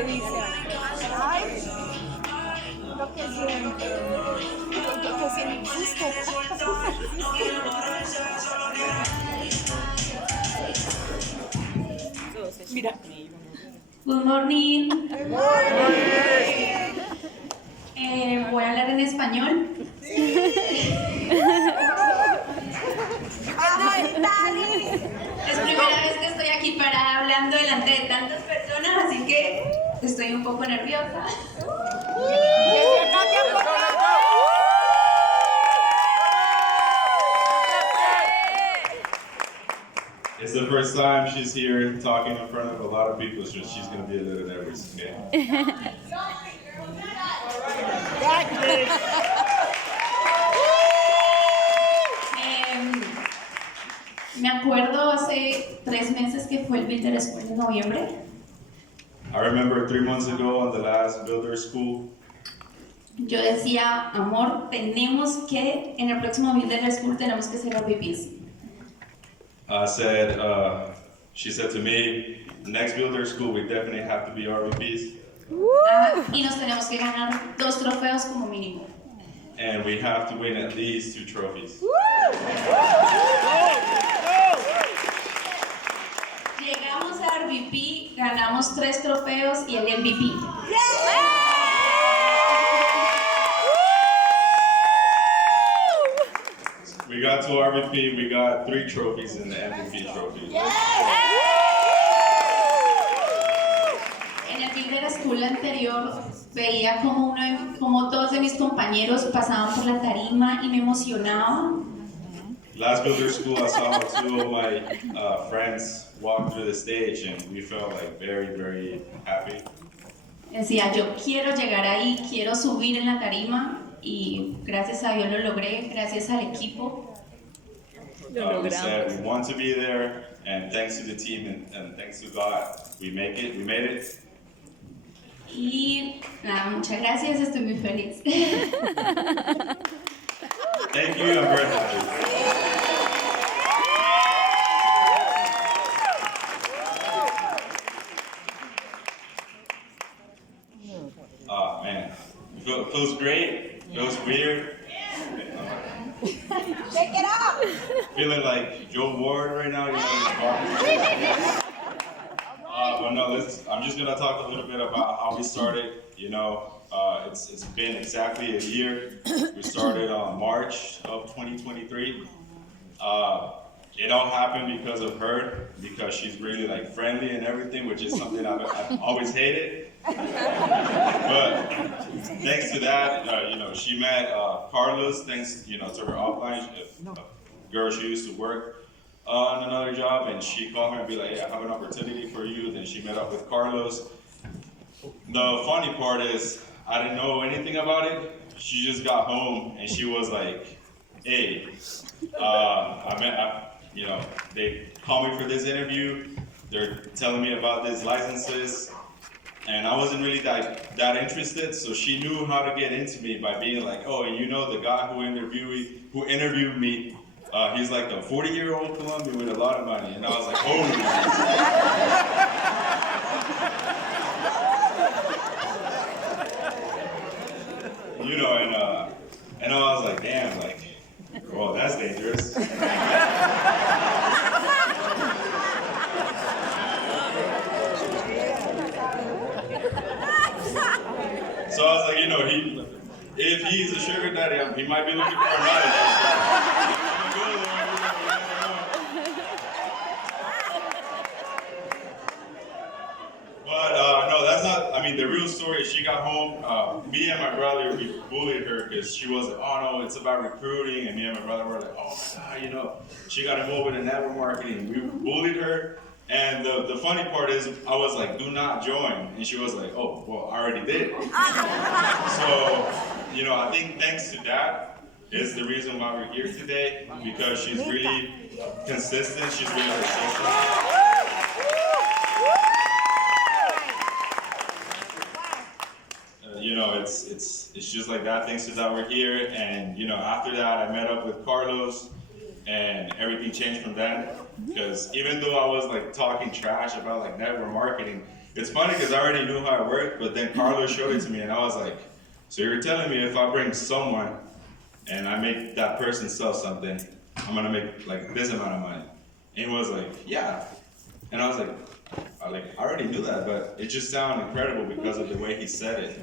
que dice, ay, lo que siente, lo que siente existe. Mira. Good morning. Voy a hablar en español. Es primera vez que estoy aquí parada hablando delante de tantas personas, así que estoy un poco nerviosa. It's the first time she's here talking in front of a lot of people, so she's going to be a little nervous, okay? Me acuerdo hace 3 meses que fue el Builder School en noviembre. I remember 3 months ago on the last Builder School, Yo decía, amor, tenemos que, en el próximo Builder School tenemos que ser RVPs. she said to me, next Builder School, we definitely have to be RVPs. Y nos tenemos que ganar 2 trofeos como mínimo. And we have to win at least 2 trophies. Llegamos a RVP, ganamos 3 trofeos y el MVP. We got to RVP, we got 3 trophies in the MVP trophy. En el Builder School anterior veía como 2 de mis compañeros pasaban por la tarima y me emocionaba. Last Builder School, I saw 2 of my friends walk through the stage, and we felt like very, very happy. Decía, yo quiero llegar ahí, quiero subir en la tarima y gracias a Dios lo logré, gracias al equipo. We said we want to be there, and thanks to the team and thanks to God, we made it. Y nada, muchas gracias, estoy muy feliz. Thank you, I'm very happy. Oh man, it feels great, it feels weird. Shake it up. Feeling like Joe Ward right now, you know. But no, I'm just gonna talk a little bit about how we started. You know, it's been exactly a year. We started on March of 2023. It all happened because of her, because she's really like friendly and everything, which is something I've always hated. But thanks to that, you know, she met Carlos, thanks, you know, to her offline, a girl she used to work on another job, and she called her and be like, yeah, I have an opportunity for you. Then she met up with Carlos. The funny part is, I didn't know anything about it. She just got home and she was like, hey, you know, they called me for this interview. They're telling me about these licenses. And I wasn't really that interested, so she knew how to get into me by being like, oh, and you know the guy who interviewed me, he's like a 40-year-old Colombian with a lot of money. And I was like, oh. You know, and I was like, damn, like, well, that's dangerous. So I was like, you know, if he's a sugar daddy, he might be looking for another. But no, that's not. I mean, the real story is she got home. Me and my brother, we bullied her because she was like, oh no, it's about recruiting, and me and my brother were like, oh my god, you know, she got involved in network marketing. We bullied her. And the funny part is, I was like, do not join. And she was like, oh, well, I already did. So, you know, I think thanks to that is the reason why we're here today, because she's really consistent, she's really persistent. You know, it's just like that, thanks to that we're here. And, you know, after that, I met up with Carlos, and everything changed from then. Because even though I was like talking trash about like network marketing, it's funny because I already knew how it worked, but then Carlos showed it to me, and I was like, so you're telling me if I bring someone and I make that person sell something, I'm gonna make like this amount of money? And he was like, yeah. And I was like, I already knew that, but it just sounded incredible because of the way he said it.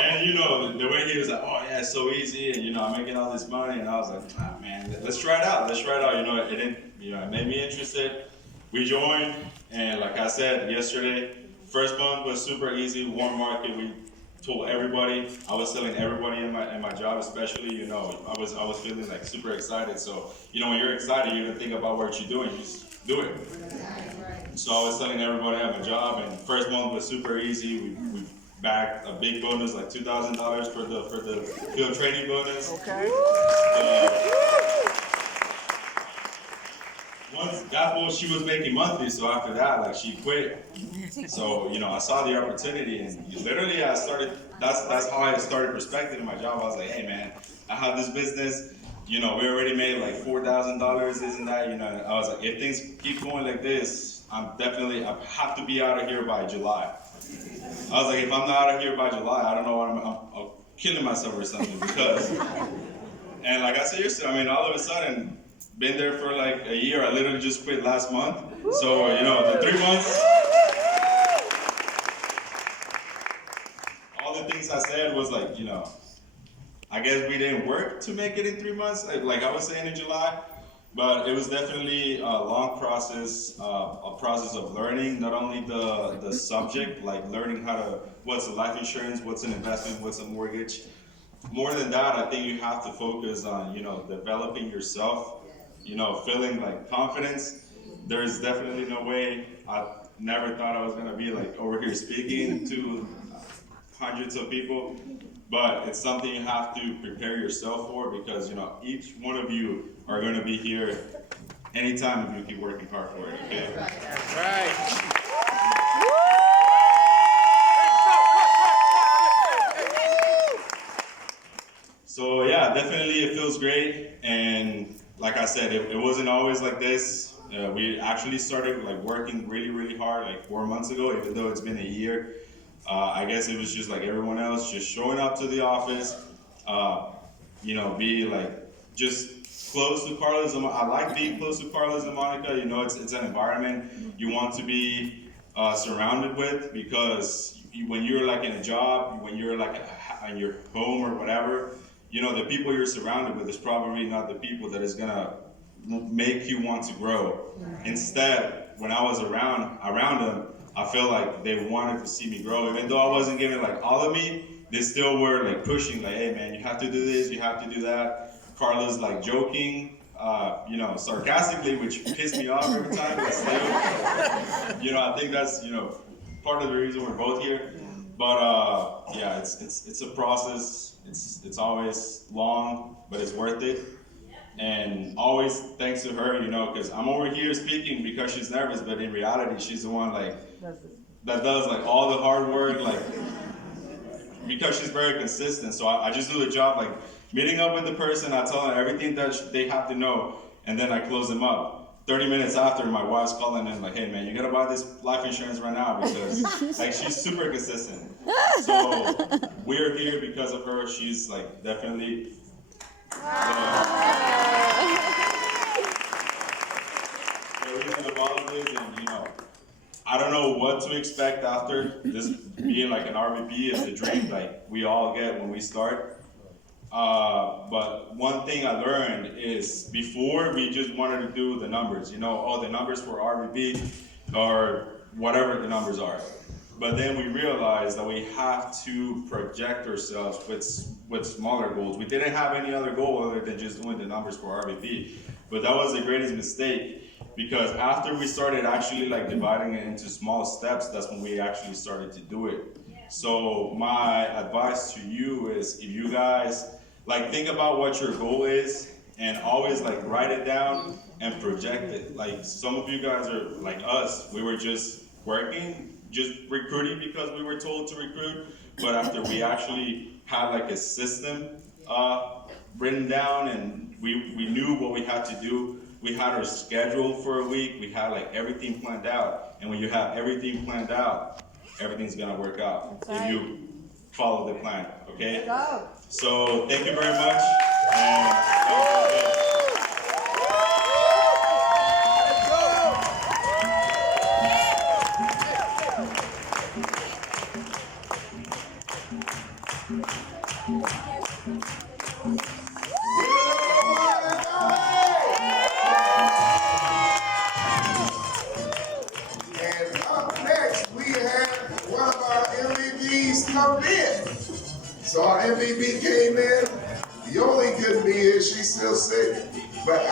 And you know, the way he was like, oh yeah, it's so easy, and you know, I'm making all this money, and I was like, ah, man, let's try it out. Let's try it out. You know, it didn't, you know, it made me interested. We joined, and like I said yesterday, first month was super easy, warm market. We told everybody. I was telling everybody in my job, especially, you know, I was feeling like super excited. So, you know, when you're excited, you don't think about what you're doing, you just do it. So I was telling everybody at my job, and first month was super easy. We backed a big bonus, like $2,000 for the field training bonus. Okay. Once that's what she was making monthly, so after that, like, she quit. So, you know, I saw the opportunity, and literally that's how I started prospecting in my job. I was like, hey man, I have this business, you know, we already made like $4,000, this and that, you know. I was like, if things keep going like this, I have to be out of here by July. I was like, if I'm not out of here by July, I don't know what I'm killing myself or something, because, and like I said yesterday, I mean, all of a sudden, been there for like a year. I literally just quit last month. So, you know, the 3 months, all the things I said was like, you know, I guess we didn't work to make it in 3 months, like I was saying in July, but it was definitely a long process, a process of learning, not only the subject, like learning what's a life insurance, what's an investment, what's a mortgage. More than that, I think you have to focus on, you know, developing yourself, you know, feeling like confidence. There's definitely no way. I never thought I was gonna be like over here speaking to hundreds of people, but it's something you have to prepare yourself for, because, you know, each one of you are gonna be here anytime if you keep working hard for it, okay? That's right. So yeah, definitely it feels great, and like I said, it wasn't always like this. We actually started like working really, really hard like 4 months ago, even though it's been a year. I guess it was just like everyone else, just showing up to the office, you know, be like just close to Carlos. I like being close to Carlos and Monica. You know, it's an environment you want to be surrounded with, because when you're like in a job, when you're like in your home or whatever, you know, the people you're surrounded with is probably not the people that is gonna make you want to grow. Instead, when I was around them, I felt like they wanted to see me grow. Even though I wasn't giving like all of me, they still were like pushing, like, hey man, you have to do this, you have to do that. Carlos like joking, you know, sarcastically, which pissed me off every time, but still, you know, I think that's, you know, part of the reason we're both here. But yeah, it's a process. It's always long, but it's worth it. And always thanks to her, you know, because I'm over here speaking because she's nervous, but in reality, she's the one like that does like all the hard work, like, because she's very consistent. So I just do the job, like meeting up with the person, I tell them everything that they have to know, and then I close them up. 30 minutes after, my wife's calling in like, hey man, you gotta buy this life insurance right now, because like she's super consistent. So we're here because of her. She's like definitely the reason of all of this. And you know, I don't know what to expect after this being like an RVP is the dream like we all get when we start. But one thing I learned is before we just wanted to do the numbers, you know, oh, the numbers for RVP or whatever the numbers are. But then we realized that we have to project ourselves with smaller goals. We didn't have any other goal other than just doing the numbers for RVP. But that was the greatest mistake, because after we started actually like dividing it into small steps, that's when we actually started to do it. So my advice to you is, if you guys like think about what your goal is and always like write it down and project it. Like some of you guys are like us, we were just working, just recruiting because we were told to recruit, but after we actually had like a system written down and we knew what we had to do, we had our schedule for a week. We had like everything planned out. And when you have everything planned out, everything's gonna work out if you follow the plan, okay? So thank you very much. And And up next, we have one of our MVPs come in. So our MVP came in. The only good news is she's still sick, but